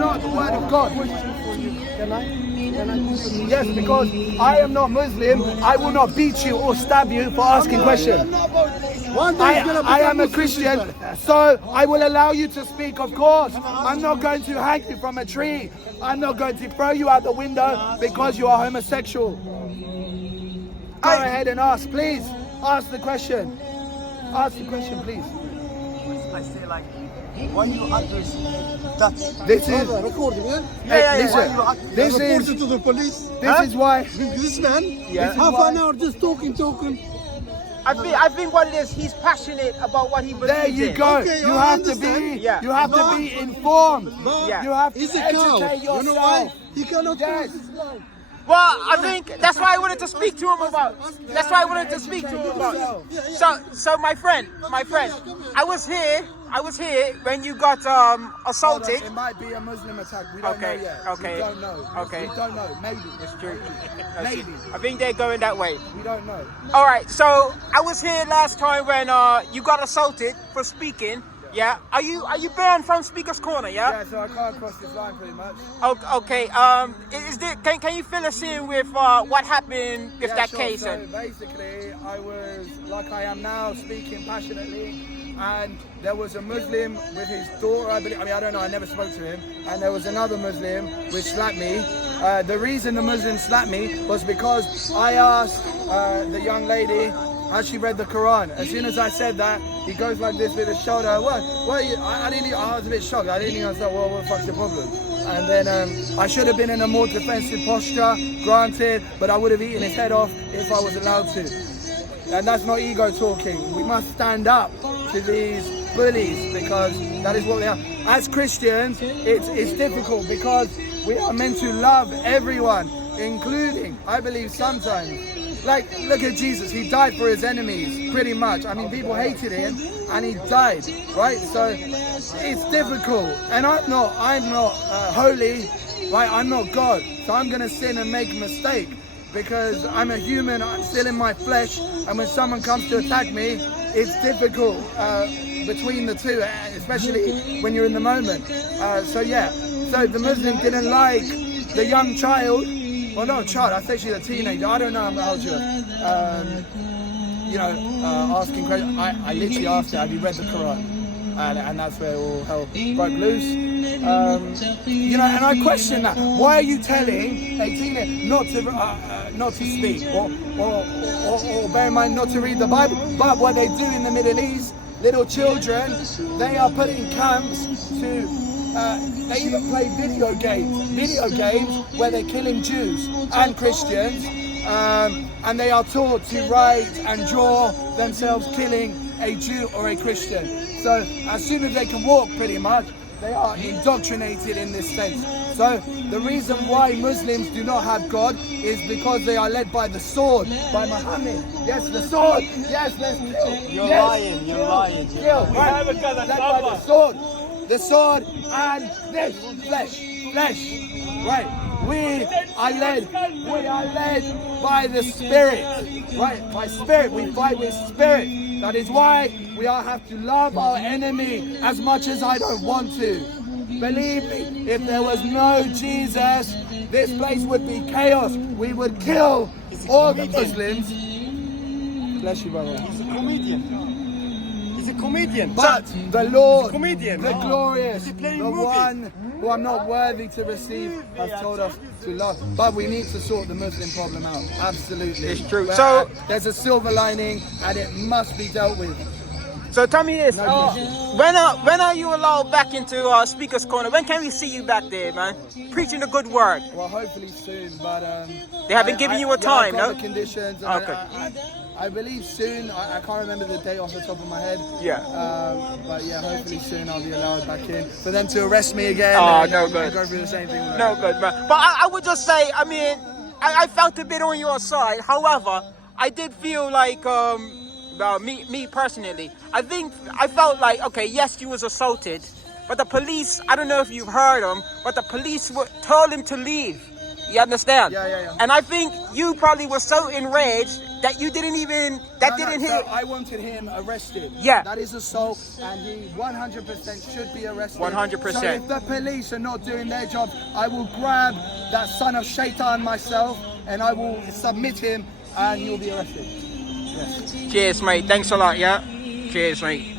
not the word of God. Can I? Yes, because I am not Muslim. I will not beat you or stab you for asking questions. One day he's gonna I become am a Muslim, Christian, brother. so I will allow you to speak, of course. I'm not going to hang you from a tree. I'm not going to throw you out the window because you are homosexual. Go ahead and ask, please. Ask the question. Ask the question, please. I say like, why you address that? This is, Brother, recording, yeah? hey, Why listen, you this Report is, it to the police. this is why. This man, Yeah. half an hour just talking. I think what it is, he's passionate about what he believes There you in. go. Okay, You I have to understand. be. Yeah. You have to be informed. But Yeah. You have to he's a cow. educate yourself. You know why? He cannot Yes. choose his life. Well, I think that's why I wanted to speak to him about. That's why I wanted to speak to him about. So my friend, I was here when you got Hold on, assaulted. it might be a Muslim attack. We don't Okay, know yet. okay, We don't know. okay. We don't know. Maybe. It's true. Maybe. I think they're going that way. We don't know. All right, so I was here last time when you got assaulted for speaking. Yeah, are you banned from Speaker's Corner? Yeah. Yeah, so I can't cross this line pretty much. Okay. Is there? Can you fill us in with what happened with that sure. case? So And basically, I was like I am now, speaking passionately, and there was a Muslim with his daughter. I mean, I don't know. I never spoke to him, and there was another Muslim which slapped me. The reason the Muslim slapped me was because I asked the young lady as she read the Quran. As soon as I said that, he goes like this with his shoulder. What? I was a bit shocked. I didn't even understand. Well, what the fuck's your problem? And then I should have been in a more defensive posture, granted, but I would have eaten his head off if I was allowed to. And that's not ego talking. We must stand up to these bullies because that is what they are. As Christians, it's difficult because we are meant to love everyone, including, I believe, sometimes. Like, look at Jesus. He died for his enemies, pretty much. I mean, people hated him, and he died, right? So it's difficult. And I'm not holy, right? I'm not God. So I'm gonna sin and make a mistake because I'm a human. I'm still in my flesh, and when someone comes to attack me, it's difficult between the two, especially when you're in the moment. So yeah. So the Muslim didn't like the young child. Well, not a child, I think she's a teenager. I don't know how old she was. Asking questions. I literally asked her, have you read the Quran? And that's where all hell broke loose. And I question that. Why are you telling a teenager not to speak or bear in mind not to read the Bible? But what they do in the Middle East, little children, they are put in camps to they even play video games where they're killing Jews and Christians, and they are taught to write and draw themselves killing a Jew or a Christian. So as soon as they can walk, pretty much, they are indoctrinated in this sense. So the reason why Muslims do not have God is because they are led by the sword, by Muhammad. Yes, the sword. Yes, let's kill. You're Yes, lying. You're lying. Kill. Right. Led by the sword. The sword and this flesh. Right. We are led by the Spirit. Right. By Spirit. We fight with Spirit. That is why we all have to love our enemy as much as I don't want to. Believe me, if there was no Jesus, this place would be chaos. We would kill all the Muslims. Bless you, brother. He's a comedian. He's a comedian. But the Lord, comedian. the glorious, Is he the playing movie? one who I'm not worthy to receive, has told us to love. But we need to sort the Muslim problem out. Absolutely. It's true. But, So- there's a silver lining, and it must be dealt with. So tell me this: No when are you allowed back into Speaker's Corner? When can we see you back there, man? Preaching the good word. Well, hopefully soon, but They haven't given you a time, I've got no? the conditions. And Okay. I believe soon. I can't remember the date off the top of my head. Yeah. But yeah, hopefully soon I'll be allowed back in. For them to arrest me again. Oh, and, no and good. go through the same thing. No good, man. But I would just say, I mean, I felt a bit on your side. However, I did feel like, me personally, I felt like, okay, yes, you was assaulted, but the police, I don't know if you've heard them, but the police told him to leave. You understand? Yeah. And I think you probably were so enraged that you didn't even, didn't hit. So I wanted him arrested. Yeah. That is assault, and he 100% should be arrested. 100%. So if the police are not doing their job, I will grab that son of Shaitan myself, and I will submit him, and he will be arrested. Yes. Cheers, mate. Thanks a lot, yeah? Cheers, mate.